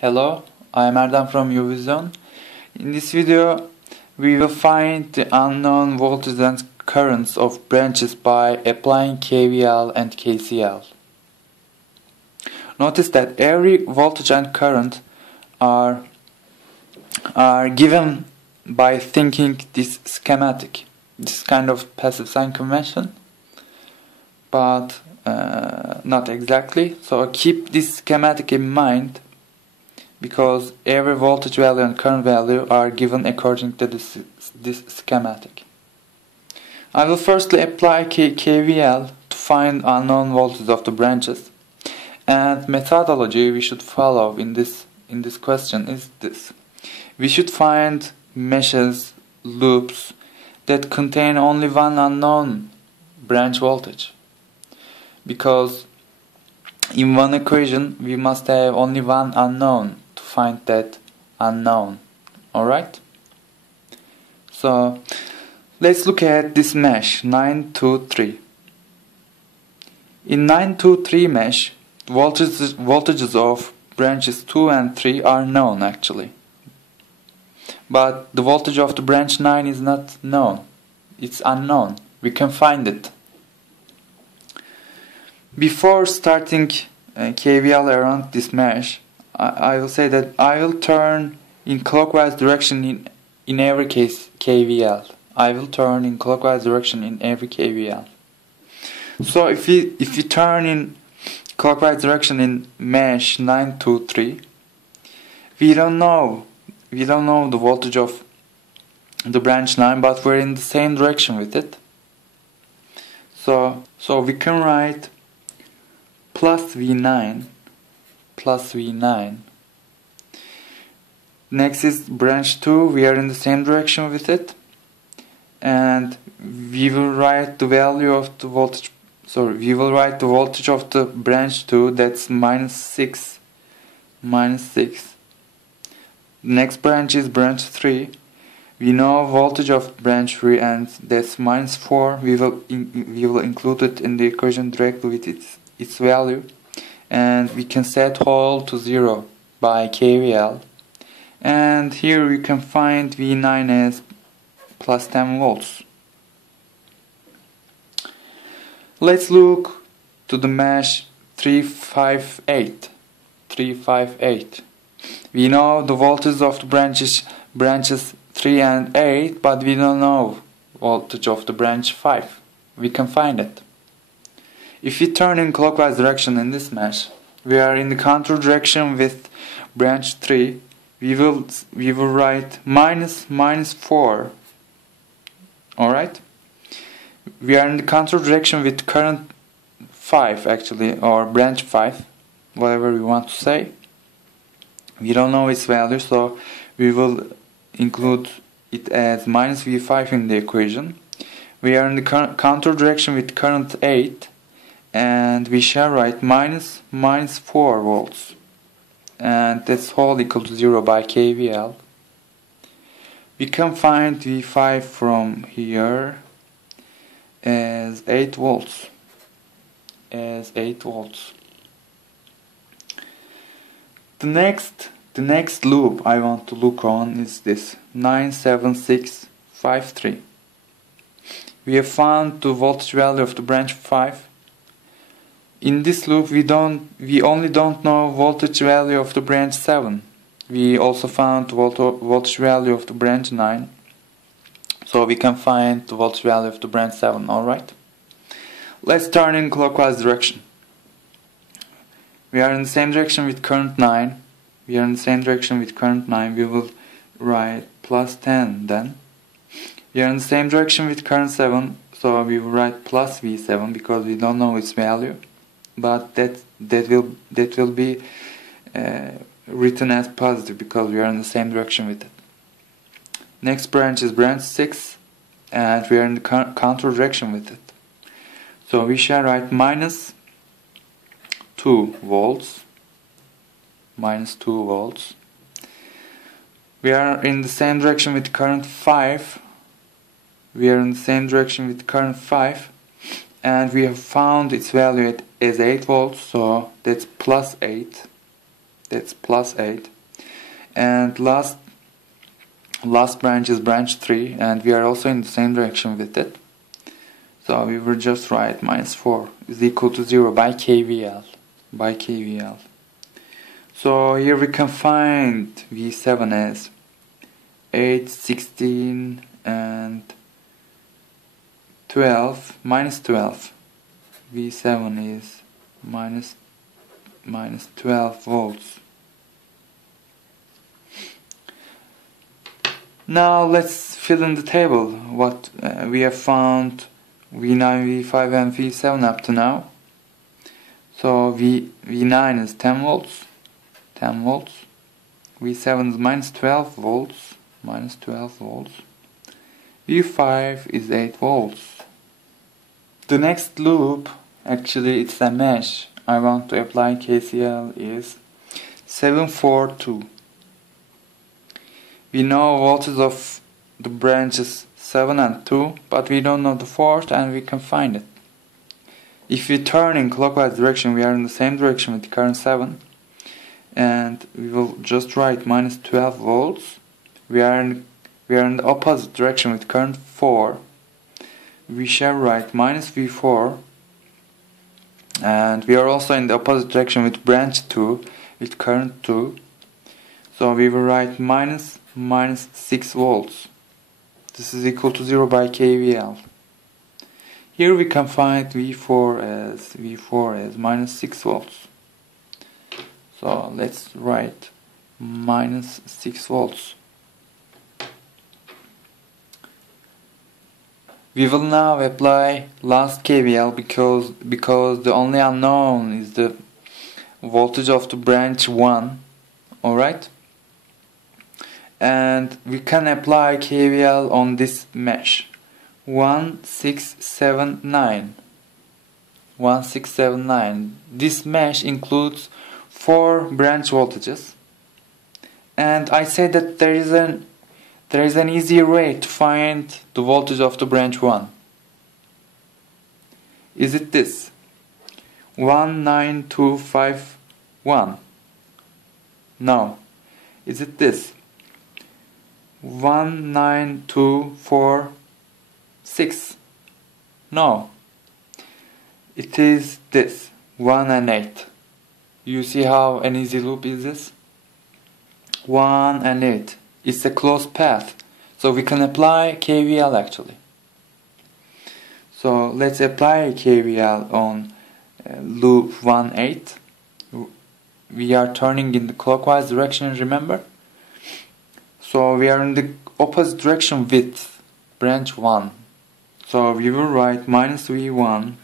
Hello, I am Erdem from UVision. In this video, we will find the unknown voltages and currents of branches by applying KVL and KCL. Notice that every voltage and current are given by thinking this schematic. This kind of passive sign convention, but not exactly. So keep this schematic in mind, because every voltage value and current value are given according to this schematic. I will firstly apply KVL to find unknown voltages of the branches, and methodology we should follow in this question is this. We should find meshes, loops that contain only one unknown branch voltage, because in one equation we must have only one unknown to find that unknown. Alright? So let's look at this mesh 9, 2, 3. In 9, 2, 3 mesh, voltages of branches 2 and 3 are known actually. But the voltage of the branch 9 is not known. It's unknown. We can find it. Before starting KVL around this mesh, I will say that I will turn in clockwise direction in every case KVL. I will turn in clockwise direction in every KVL. So if we turn in clockwise direction in mesh 9, 2, 3, we don't know the voltage of the branch 9, but we're in the same direction with it. So we can write plus V9. Next is branch 2, we are in the same direction with it, and we will write the value of the voltage, we will write the voltage of the branch 2, that's minus 6. Next branch is branch 3. We know voltage of branch 3, and that's minus 4. We will include it in the equation directly with its value, and we can set all to 0 by KVL, and here we can find V9 as plus 10 volts. Let's look to the mesh 358. We know the voltage of the branches 3 and 8, but we don't know voltage of the branch 5. We can find it. If we turn in clockwise direction in this mesh, we are in the counter direction with branch 3. We will write minus 4. Alright? We are in the counter direction with current 5 actually, or branch 5, whatever we want to say. We don't know its value, so we will include it as minus V5 in the equation. We are in the counter direction with current 8, and we shall write minus 4 volts, and that's all equal to 0 by KVL. We can find V5 from here as 8 volts. The next loop I want to look on is this 97653. We have found the voltage value of the branch 5. In this loop we only don't know voltage value of the branch 7. We also found the voltage value of the branch 9. So we can find the voltage value of the branch 7, alright? Let's turn in clockwise direction. We are in the same direction with current 9. We will write plus 10 then. We are in the same direction with current 7, so we will write plus V7 because we don't know its value. But that will be written as positive because we are in the same direction with it. Next branch is branch 6, and we are in the counter direction with it. So we shall write minus 2 volts. We are in the same direction with current 5. And we have found its value as 8 volts, so that's plus 8. that's plus 8. And last branch is branch 3, and we are also in the same direction with it. So we will just write minus 4 is equal to 0 by KVL. So here we can find V7 as 8, 16 and 12, minus 12. V7 is minus 12 volts. Now let's fill in the table what we have found V9, V5 and V7 up to now. So V9 is 10 volts, V7 is minus 12 volts, V5 is 8 volts. The next loop, actually it's a mesh, I want to apply KCL is 742. We know voltages of the branches 7 and 2, but we don't know the fourth, and we can find it. If we turn in clockwise direction, we are in the same direction with the current 7, and we will just write minus 12 volts. We are in the opposite direction with current 4. We shall write minus V4, and we are also in the opposite direction with branch 2 with current 2. So we will write minus 6 volts. This is equal to 0 by KVL. Here we can find V4 as minus 6 volts. So let's write minus 6 volts. We will now apply last KVL because the only unknown is the voltage of the branch 1. Alright? And we can apply KVL on this mesh 1679. This mesh includes 4 branch voltages, and I say that there is an easier way to find the voltage of the branch 1. Is it this? 19251? No. Is it this? 19246? No. It is this, 1 and 8. You see how an easy loop is this? 1 and 8. It's a closed path, so we can apply KVL actually. So let's apply KVL on loop 1, 8. We are turning in the clockwise direction, remember? So we are in the opposite direction with branch 1. So we will write minus V1,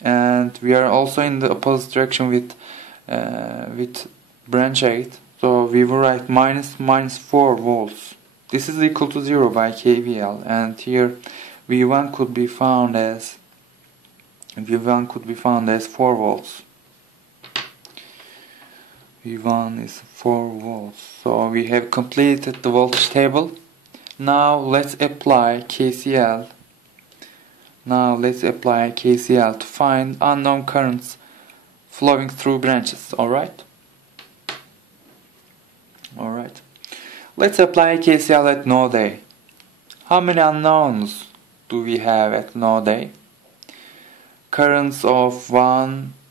and we are also in the opposite direction with branch 8. So we will write minus 4 volts. This is equal to 0 by KVL, and here V1 could be found as 4 volts. V1 is 4 volts. So we have completed the voltage table. Now let's apply KCL. To find unknown currents flowing through branches. Alright? Let's apply KCL at node A. How many unknowns do we have at node A? Currents of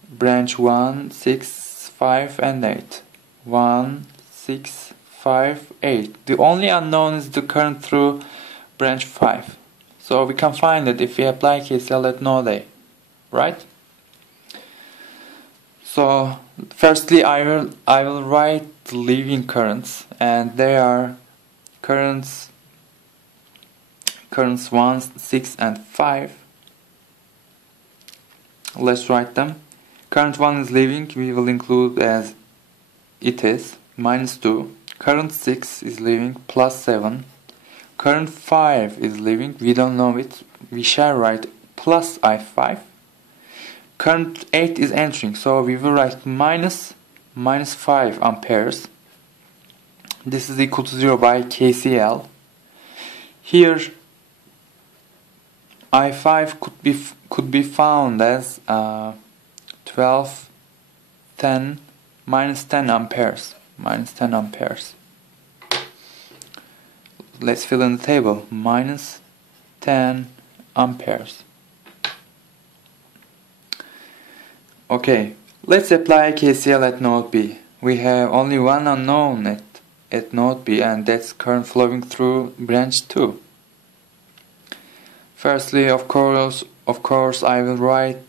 branch 1, 6, 5 and 8. 1, 6, 5, 8. The only unknown is the current through branch 5. So we can find it if we apply KCL at node A. Right? So firstly I will write the leaving currents, and they are currents 1, 6 and 5. Let's write them. Current 1 is leaving, we will include as it is, minus 2. Current 6 is leaving, plus 7. Current 5 is leaving, we don't know it, we shall write plus I5. Current 8 is entering, so we will write minus 5 amperes. This is equal to 0 by KCL. Here I5 could be found as 12, 10, minus 10 amperes. Minus 10 amperes. Let's fill in the table. Minus 10 amperes. Okay, let's apply KCL at node B. We have only one unknown at node B, and that's current flowing through branch 2. Firstly, of course, I will write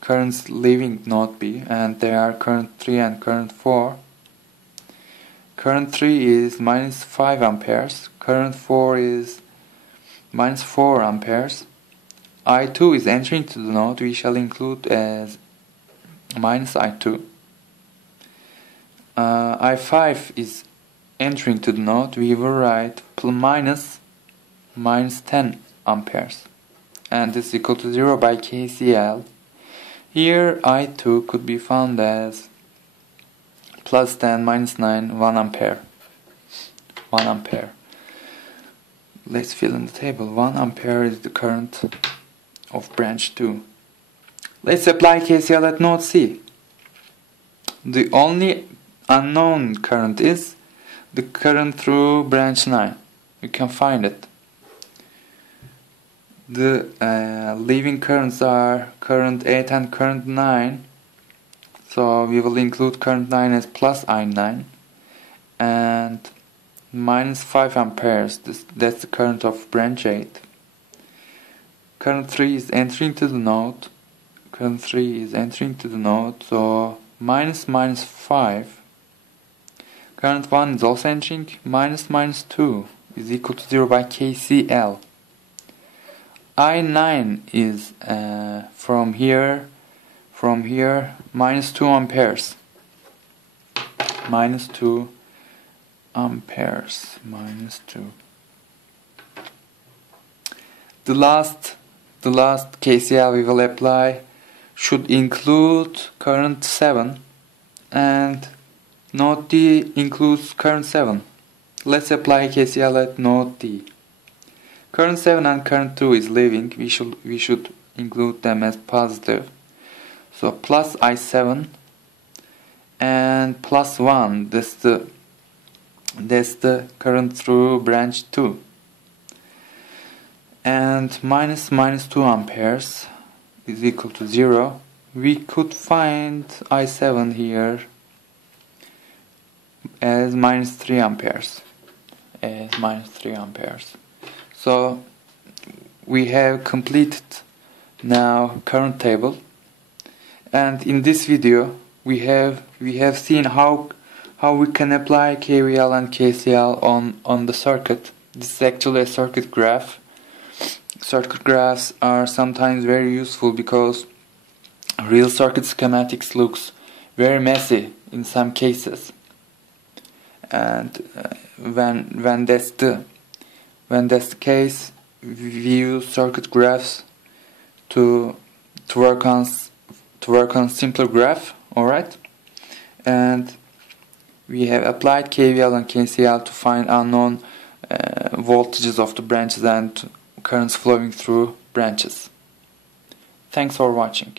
currents leaving node B, and they are current 3 and current 4. Current 3 is minus 5 amperes. Current 4 is minus 4 amperes. I2 is entering to the node. We shall include as minus I2. I5 is entering to the node. We will write minus 10 amperes. And this is equal to 0 by KCL. Here I2 could be found as plus 10 minus 9, 1 ampere. 1 ampere. Let's fill in the table. 1 ampere is the current of branch 2. Let's apply KCL at node C. The only unknown current is the current through branch 9. You can find it. The leaving currents are current 8 and current 9. So we will include current 9 as plus I9. And minus 5 amperes. That's the current of branch 8. Current 3 is entering to the node. Current 3 is entering to the node. So minus 5. Current 1 is also entering. Minus 2 is equal to 0 by KCL. I9 is from here minus 2 amperes. Minus 2 amperes. Minus 2. The last KCL we will apply should include current 7, and node D includes current 7. Let's apply KCL at node D. Current 7 and current 2 is leaving. We should include them as positive. So plus I7 and plus 1. That's the current through branch 2. And minus 2 amperes is equal to 0. We could find I7 here as minus 3 amperes. As minus 3 amperes. So we have completed now current table, and in this video we have seen how we can apply KVL and KCL on the circuit. This is actually a circuit graph. Circuit graphs are sometimes very useful because real circuit schematics looks very messy in some cases, and when that's the case, we use circuit graphs to work on simpler graph. All right, and we have applied KVL and KCL to find unknown voltages of the branches and currents flowing through branches. Thanks for watching.